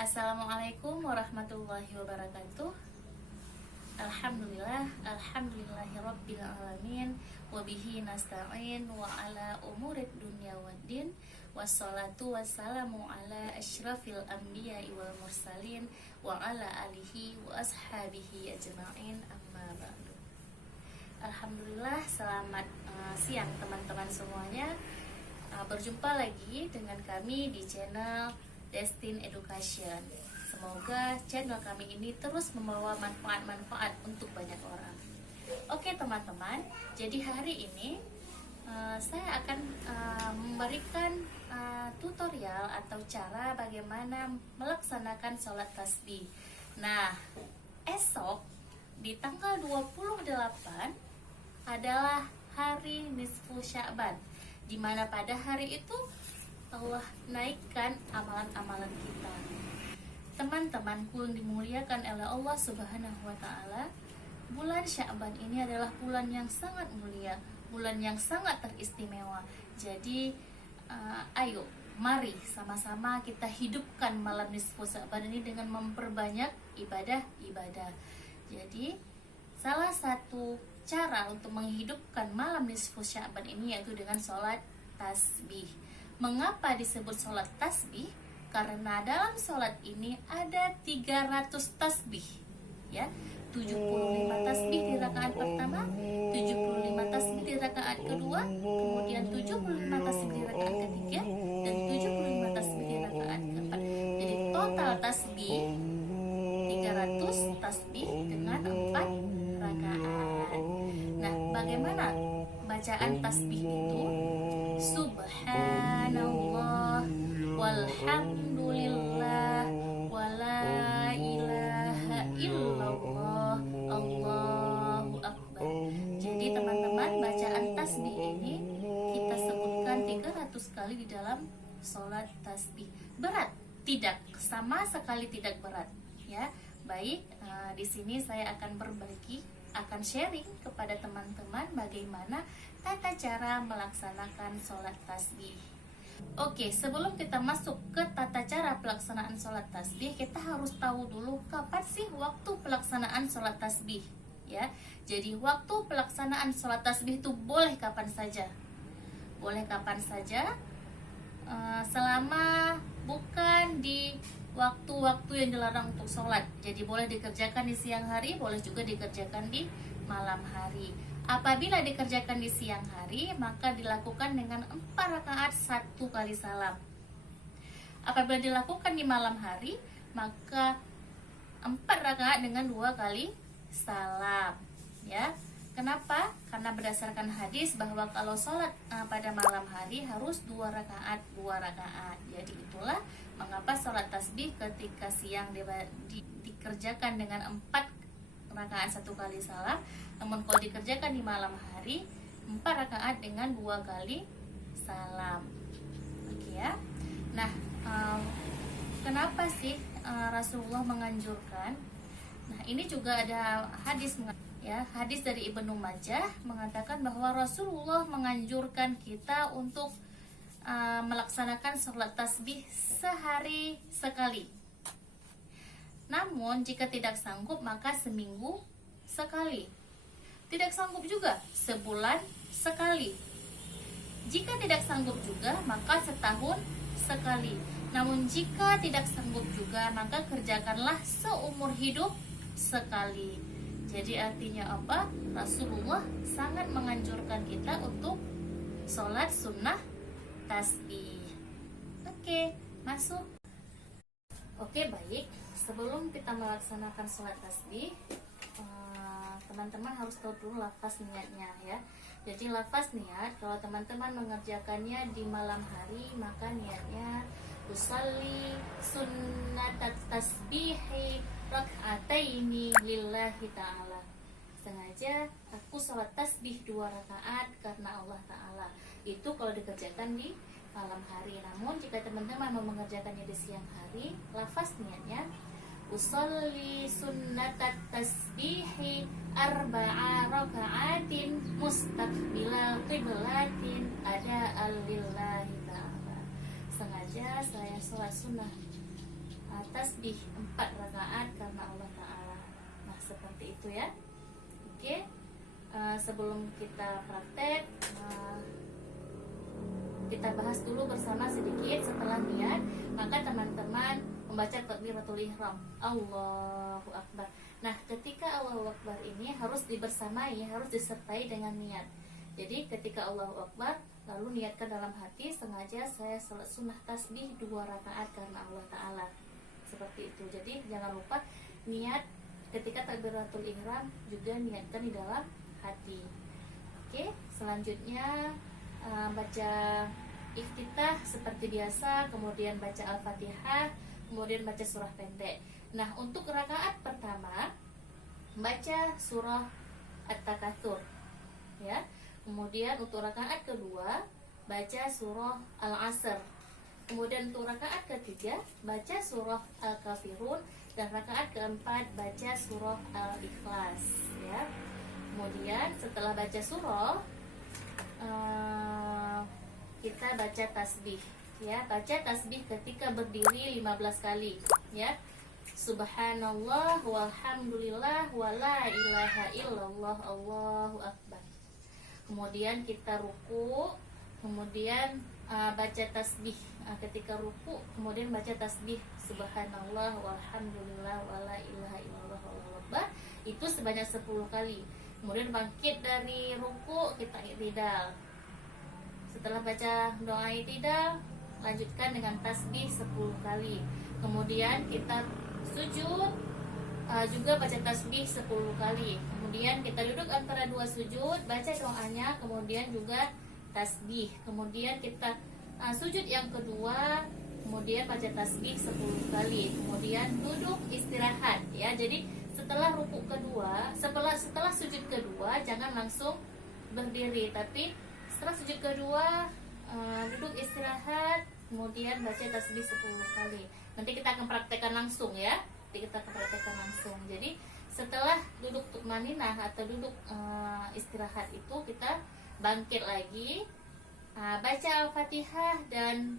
Assalamualaikum warahmatullahi wabarakatuh. Alhamdulillahirabbil alamin wa bihi nasta'in wa ala umurid dunya waddin wassalatu wassalamu ala asyrafil anbiya'i wal mursalin wa ala alihi wa ashabihi ajma'in amma ba'du. Alhamdulillah, selamat siang teman-teman semuanya. Berjumpa lagi dengan kami di channel Destin Education. Semoga channel kami ini terus membawa manfaat-manfaat untuk banyak orang. Oke teman-teman, jadi hari ini saya akan memberikan tutorial atau cara bagaimana melaksanakan sholat tasbih. Nah, esok di tanggal 28 adalah hari nisfu Sya'ban, di mana pada hari itu Allah naikkan amalan-amalan kita. Teman-temanku yang dimuliakan oleh Allah Subhanahu wa Ta'ala, bulan Sya'ban ini adalah bulan yang sangat mulia, bulan yang sangat teristimewa. Jadi ayo mari sama-sama kita hidupkan malam nisfu Sya'ban ini dengan memperbanyak ibadah-ibadah. Jadi salah satu cara untuk menghidupkan malam nisfu Sya'ban ini yaitu dengan sholat tasbih. Mengapa disebut sholat tasbih? Karena dalam sholat ini ada 300 tasbih, ya, 75 tasbih di rakaat pertama, 75 tasbih di rakaat kedua, kemudian 75 tasbih di rakaat ketiga, dan 75 tasbih di rakaat keempat. Jadi total tasbih 300 tasbih dengan 4 rakaat. Nah, bagaimana bacaan tasbih itu? Subhanallah walhamdulillah wala ilaha illallah Allahu akbar. Jadi teman-teman, bacaan tasbih ini kita sebutkan 300 kali di dalam sholat tasbih. Berat? Tidak, sama sekali tidak berat, ya. Baik, di sini saya akan akan sharing kepada teman-teman bagaimana tata cara melaksanakan sholat tasbih. Oke, sebelum kita masuk ke tata cara pelaksanaan sholat tasbih, kita harus tahu dulu kapan sih waktu pelaksanaan sholat tasbih, ya. Jadi waktu pelaksanaan sholat tasbih itu boleh kapan saja, selama bukan di waktu-waktu yang dilarang untuk sholat. Jadi boleh dikerjakan di siang hari, boleh juga dikerjakan di malam hari. Apabila dikerjakan di siang hari, maka dilakukan dengan 4 rakaat 1 kali salam. Apabila dilakukan di malam hari, maka 4 rakaat dengan 2 kali salam, ya. Kenapa? Karena berdasarkan hadis bahwa kalau sholat pada malam hari harus 2 rakaat. Jadi itulah mengapa sholat tasbih ketika siang dikerjakan dengan 4 rakaat 1 kali salam, namun kalau dikerjakan di malam hari 4 rakaat dengan 2 kali salam. Oke, ya. Nah, kenapa sih Rasulullah menganjurkan? Nah, ini juga ada hadis, ya, hadis dari Ibnu Majah mengatakan bahwa Rasulullah menganjurkan kita untuk melaksanakan sholat tasbih sehari sekali. Namun jika tidak sanggup maka seminggu sekali. Tidak sanggup juga sebulan sekali. Jika tidak sanggup juga maka setahun sekali. Namun jika tidak sanggup juga maka kerjakanlah seumur hidup sekali. Jadi artinya apa? Rasulullah sangat menganjurkan kita untuk sholat sunnah tasbih. Oke, masuk. Oke, baik. Sebelum kita melaksanakan sholat tasbih, teman-teman harus tahu dulu lafaz niatnya, ya. Jadi lafaz niat, kalau teman-teman mengerjakannya di malam hari, maka niatnya usalli sunnatat tasbihi rak'ataini lillahi ta'ala. Sengaja aku sholat tasbih 2 rakaat karena Allah Ta'ala. Itu kalau dikerjakan di malam hari. Namun jika teman-teman mau mengerjakannya di siang hari, lafaz niatnya usolli sunnatat tasbihi arba'a raka'atin mustaqbilal qiblatin ada lillahi ta'ala. Sengaja saya sholat sunnah tasbih 4 rakaat karena Allah Ta'ala. Nah seperti itu ya. Oke, sebelum kita praktek, kita bahas dulu bersama sedikit. Setelah niat, maka teman-teman membaca takbiratul ihram, Allahu Akbar. Nah ketika Allahu Akbar ini harus dibersamai, harus disertai dengan niat. Jadi ketika Allahu Akbar, lalu niatkan dalam hati, sengaja saya salat sunnah tasbih 2 rakaat karena Allah Ta'ala. Seperti itu. Jadi jangan lupa niat ketika takbiratul ihram juga niatkan di dalam hati. Oke, selanjutnya baca iftitah seperti biasa, kemudian baca Al-Fatihah, kemudian baca surah pendek. Nah, untuk rakaat pertama baca surah At-Takatsur ya. Kemudian untuk rakaat kedua baca surah Al-Asr. Kemudian untuk rakaat ketiga baca surah Al-Kafirun, dan rakaat keempat baca surah Al-Ikhlas ya. Kemudian setelah baca surah kita baca tasbih ya. Baca tasbih ketika berdiri 15 kali ya. Subhanallah walhamdulillah wala ilaha illallah Allahu Akbar. Kemudian kita ruku, kemudian baca tasbih ketika ruku, kemudian baca tasbih subhanallah walhamdulillah wala ilaha illallah Allahu Akbar, itu sebanyak 10 kali. Kemudian bangkit dari ruku, kita i'tidal. Setelah baca doa i'tidal, lanjutkan dengan tasbih 10 kali. Kemudian kita sujud, juga baca tasbih 10 kali. Kemudian kita duduk antara 2 sujud, baca doanya, kemudian juga tasbih. Kemudian kita sujud yang kedua, kemudian baca tasbih 10 kali. Kemudian duduk istirahat ya. Jadi setelah ruku kedua, setelah sujud kedua jangan langsung berdiri, tapi setelah sujud kedua duduk istirahat, kemudian baca tasbih 10 kali. Nanti kita akan praktekkan langsung ya. Jadi setelah duduk tumaninah atau duduk istirahat itu, kita bangkit lagi, baca Al-Fatihah dan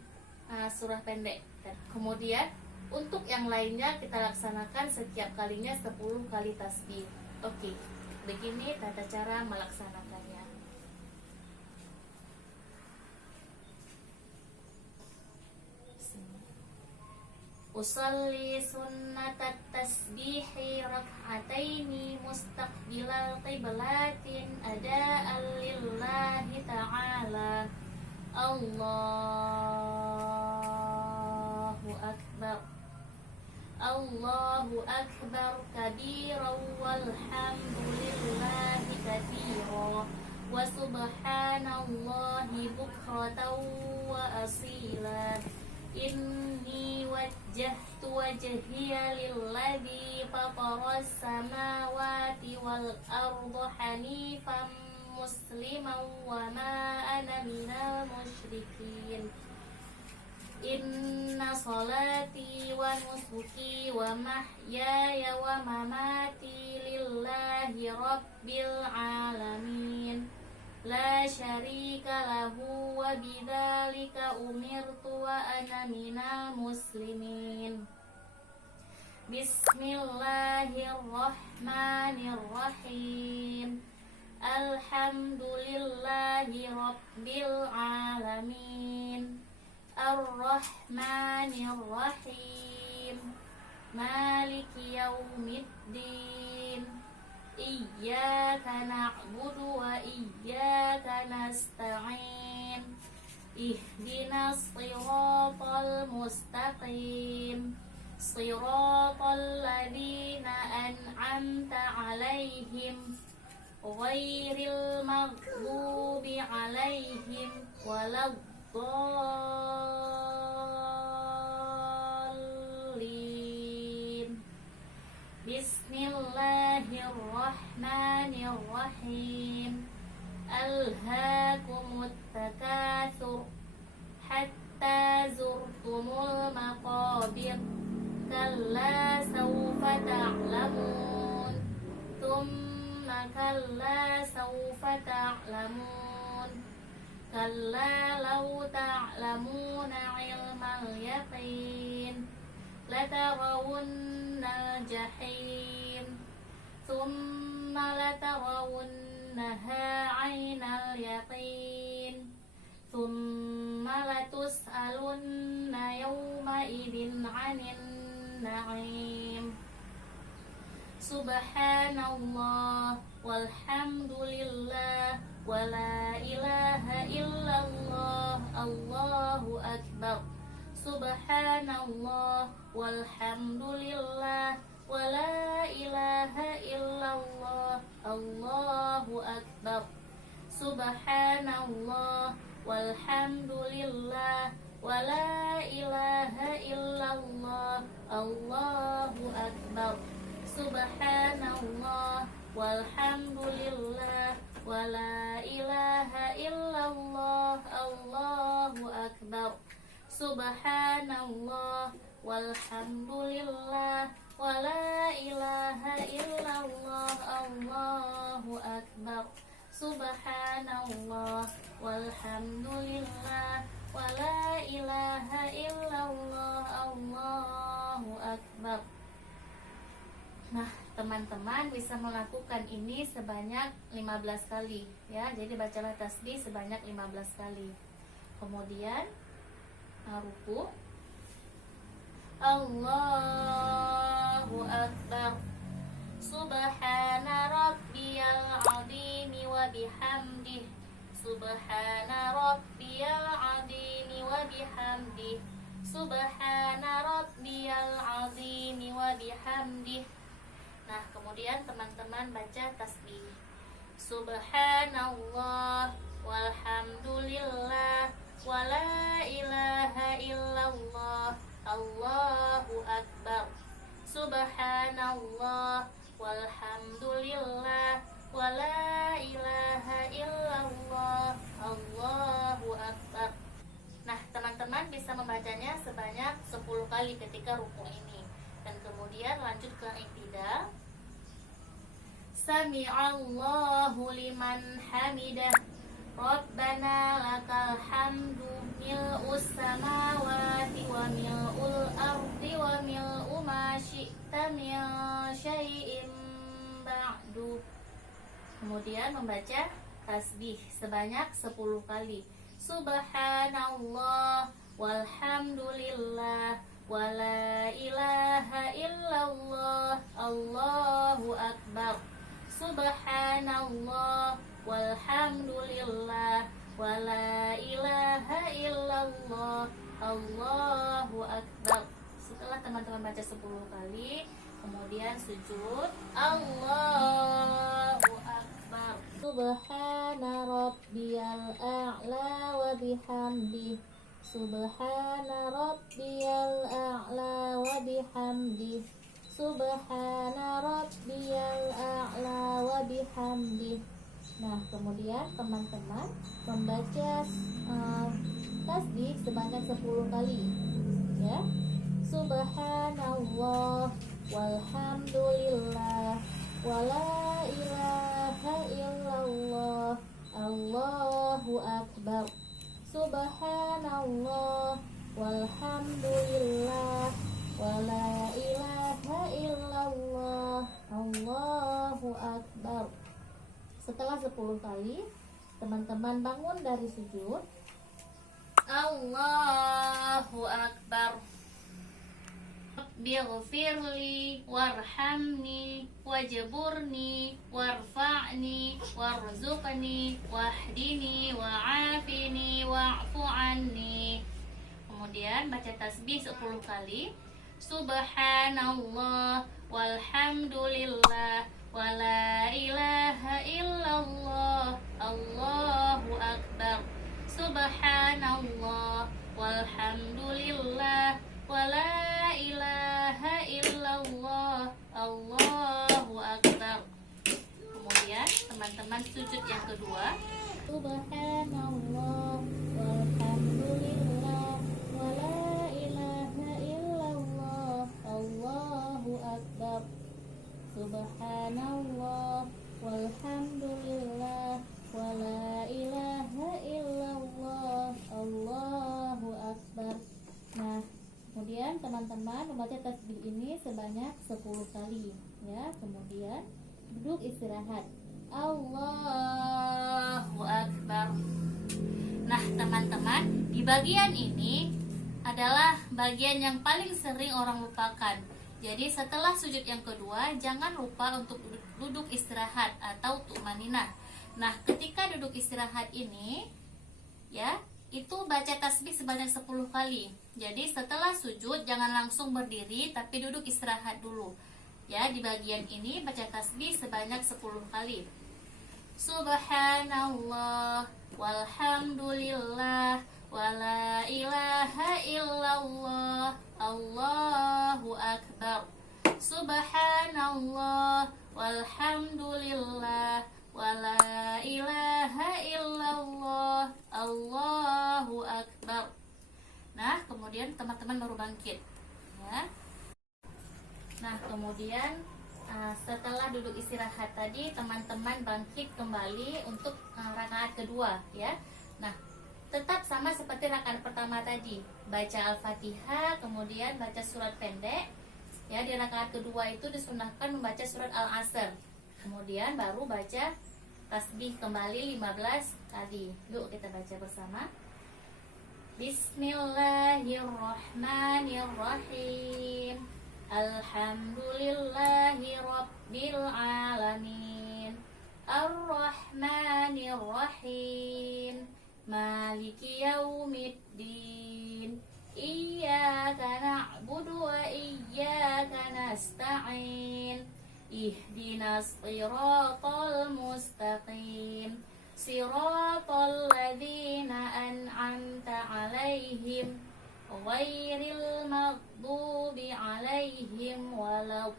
surah pendek. Dan kemudian untuk yang lainnya kita laksanakan setiap kalinya 10 kali tasbih. Oke, begini tata cara melaksanakannya. Usalli sunnatat tasbihi rak'ataini mustaqbilal qiblatin ada'an lillahi ta'ala. Allahu Akbar. Allahu Akbar kabiran walhamdulillahi katsiran wa subhanallahi bukratan wa asila. Inni wajjahtu wajhiya lilladzi fataras samawati wal arda hanifan musliman wa ma ana minal musyrikin. Inna salati wa nusuki wa mahyaya wa mamati lillahi rabbil alamin. La syarika lahu wa bidzalika umirtu wa ana minal muslimin. Bismillahirrahmanirrahim. Alhamdulillahi rabbil alamin. Ar-Rahmanir-Rahim. Maliki yaumiddin. Iyyaka na'budu wa iyyaka nasta'in. Ihdinas siratal mustaqim. Siratal ladzina an'amta 'alaihim ghairil maghdubi 'alaihim waladdallin. Bismillahirrahmanirrahim. Alhaakumut takatsur hatta zurtumul maqabir. Kalla sawfa ta'lamun. Thumma kalla sawfa ta'lamun. Kalla law ta'lamuna 'ilmal yaqin. لترون الجحيم ثم لترونها عين اليقين ثم لتسألن يومئذ عن النعيم سبحان الله والحمد لله ولا إله إلا الله الله أكبر سبحان الله والحمد لله ولا إله إلا الله الله أكبر سبحان الله والحمد لله ولا إله إلا الله الله أكبر سبحان الله والحمد لله ولا إله إلا الله الله أكبر سبحان الله والحمد لله ولا إله إلا الله الله أكبر سبحان الله والحمد لله ولا إله إلا الله الله أكبر. Nah, teman-teman bisa melakukan ini sebanyak 15 kali ya. Jadi bacalah tasbih sebanyak 15 kali. Kemudian ruku. Allahu Akbar. Subhana rabbiyal azim wa bihamdih. Subhana rabbiyal azim wa bihamdih. Subhana rabbiyal azim wa bihamdih. Nah, kemudian teman-teman baca tasbih. Subhanallah walhamdulillah wala ilaha illallah Allahu akbar. Subhanallah walhamdulillah wala ilaha illallah Allahu akbar. Nah, teman-teman bisa membacanya sebanyak 10 kali ketika ruku ini. Dan kemudian lanjut ke iktidal. Sami'allahu liman hamidah. Rabbana lakal hamdu mil'us samawati wa mil'ul ardi wa mil'u ma syi'ta min syai'in ba'du. Kemudian membaca tasbih sebanyak 10 kali. Subhanallah walhamdulillah wala ilaha illallah Allahu akbar. Subhanallah walhamdulillah wala ilaha illallah Allahu akbar. Setelah teman-teman baca 10 kali, kemudian sujud. Allahu akbar. Subhana rabbiyal a'la wa bihamdih. Subhana rabbiyal a'la wa bihamdih. Subhana rabbiyal a'la wa bihamdih. Nah, kemudian teman-teman membaca tasbih sebanyak 10 kali ya. Subhanallah walhamdulillah wala ilaha illallah Allahu akbar. Subhanallah walhamdulillah wala ilaha illallah Allahu akbar. Setelah 10 kali, teman-teman bangun dari sujud. Allahu akbar. Bighfirli warhamni wajburni warfa'ni warzuqni wahdini wa'afini wa'fu anni. Kemudian baca tasbih 10 kali. Subhanallah walhamdulillah wala ilaha illallah Allahu akbar. Subhanallah walhamdulillah wala ilaha illallah Allahu akbar. Kemudian teman-teman sujud yang kedua. Subhanallah walhamdulillah wala ilaha illallah Allahu akbar. Subhanallah walhamdulillah wala ilaha illallah Allahu akbar. Nah, kemudian kemudian teman-teman membaca tasbih ini sebanyak 10 kali ya. Kemudian duduk istirahat. Allahu Akbar. Nah teman-teman, di bagian ini adalah bagian yang paling sering orang lupakan. Jadi setelah sujud yang kedua, jangan lupa untuk duduk istirahat atau tumaninah. Nah ketika duduk istirahat ini ya, itu baca tasbih sebanyak 10 kali. Jadi setelah sujud jangan langsung berdiri, tapi duduk istirahat dulu. Ya, di bagian ini baca tasbih sebanyak 10 kali. Subhanallah walhamdulillah wala ilaha illallah Allahu akbar. Subhanallah walhamdulillah wala ilaha illallah Allahu akbar. Nah, kemudian teman-teman baru bangkit ya. Nah, kemudian setelah duduk istirahat tadi, teman-teman bangkit kembali untuk rakaat kedua ya. Nah, tetap sama seperti rakaat pertama tadi, baca Al-Fatihah, kemudian baca surat pendek ya. Di rakaat kedua itu disunahkan membaca surat Al-Asr, kemudian baru baca tasbih kembali 15 kali. Yuk kita baca bersama. Bismillahirrahmanirrahim. Alhamdulillahi rabbil alamin. Ar-Rahmanir-Rahim. Maliki yaumiddin. Iyyaka na'budu wa iyyaka nasta'in. Ihdinas siratal mustaqim. Siratal ladzina an'amta 'alaihim ghairil maghdubi 'alaihim waladdallin.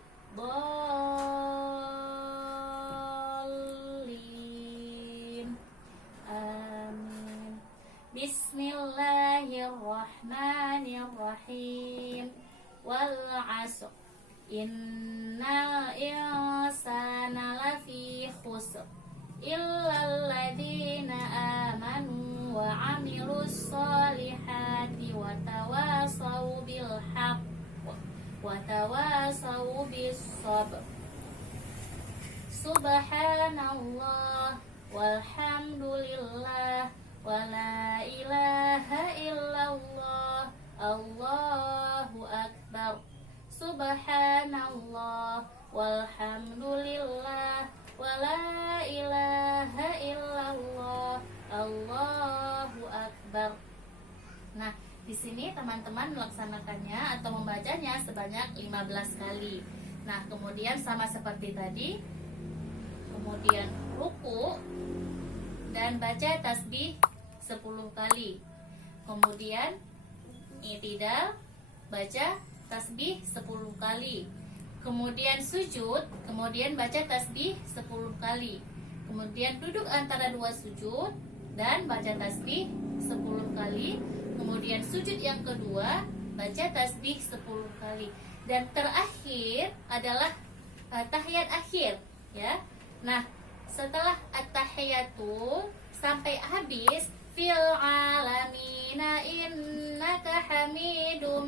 Amin. Bismillahirrahmanirrahim. Wal 'asr. Innal insana lafi khusr illal ladzina amanu wa 'amilus solihati wa tawasaw bil haqq wa tawasaw bis sabr. Subhanallah walhamdulillah wala ilaha illallah Allahu akbar. Subhanallah walhamdulillah wala ilaha illallah Allahu akbar. Nah, di sini teman-teman melaksanakannya atau membacanya sebanyak 15 kali. Nah, kemudian sama seperti tadi, kemudian ruku dan baca tasbih 10 kali. Kemudian i'tidal, baca tasbih 10 kali. Kemudian sujud, kemudian baca tasbih 10 kali. Kemudian duduk antara dua sujud dan baca tasbih 10 kali. Kemudian sujud yang kedua, baca tasbih 10 kali. Dan terakhir adalah tahiyat akhir ya. Nah, setelah at-tahiyatu sampai habis, fil alamina innaka hamidum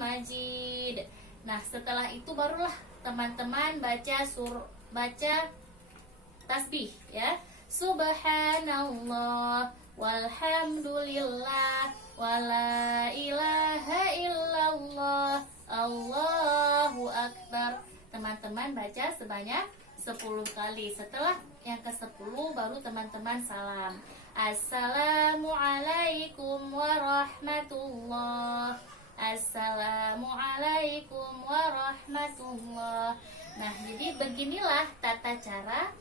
majid. Nah, setelah itu barulah teman-teman baca tasbih ya. Subhanallah walhamdulillah wala ilaha illallah Allahu akbar. Teman-teman baca sebanyak 10 kali. Setelah yang ke-10 baru teman-teman salam. Assalamualaikum warahmatullah. Assalamualaikum warahmatullah. Nah, jadi beginilah tata cara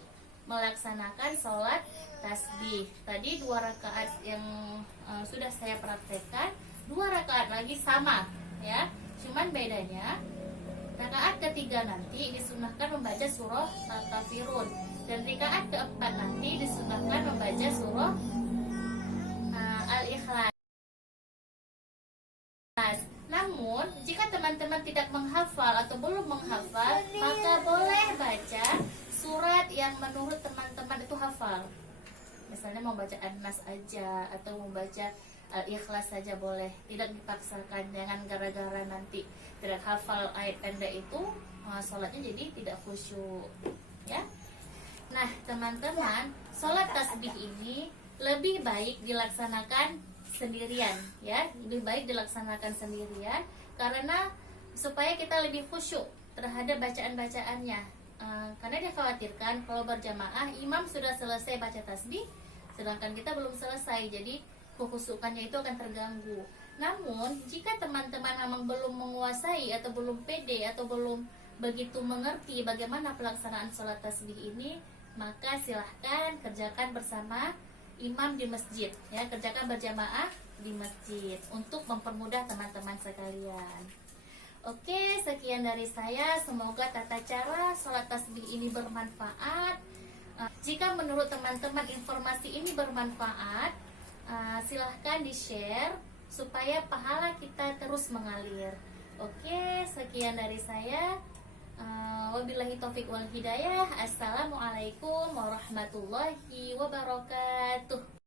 melaksanakan sholat tasbih. Tadi 2 rakaat yang sudah saya praktekkan, 2 rakaat lagi sama ya. Cuman bedanya rakaat ketiga nanti disunahkan membaca surah Al-Kafirun, dan rakaat keempat nanti disunahkan membaca surah Al-Ikhlas. Namun, jika teman-teman tidak menghafal atau belum menghafal, maka boleh baca surat yang menurut teman-teman itu hafal. Misalnya mau baca An-Nas aja, atau mau baca Al-Ikhlas saja boleh, tidak dipaksakan. Jangan gara-gara nanti tidak hafal ayat pendek itu sholatnya jadi tidak khusyuk, ya. Nah, teman-teman, sholat tasbih ini lebih baik dilaksanakan sendirian, ya. Lebih baik dilaksanakan sendirian karena supaya kita lebih khusyuk terhadap bacaan-bacaannya. Karena dikhawatirkan kalau berjamaah imam sudah selesai baca tasbih sedangkan kita belum selesai, jadi kekhusyukannya itu akan terganggu. Namun jika teman-teman memang belum menguasai atau belum pede atau belum begitu mengerti bagaimana pelaksanaan sholat tasbih ini, maka silahkan kerjakan bersama imam di masjid, ya, kerjakan berjamaah di masjid untuk mempermudah teman-teman sekalian. Oke, sekian dari saya. Semoga tata cara sholat tasbih ini bermanfaat. Jika menurut teman-teman informasi ini bermanfaat, silahkan di-share supaya pahala kita terus mengalir. Oke, sekian dari saya. Wabillahi taufiq wal hidayah. Assalamualaikum warahmatullahi wabarakatuh.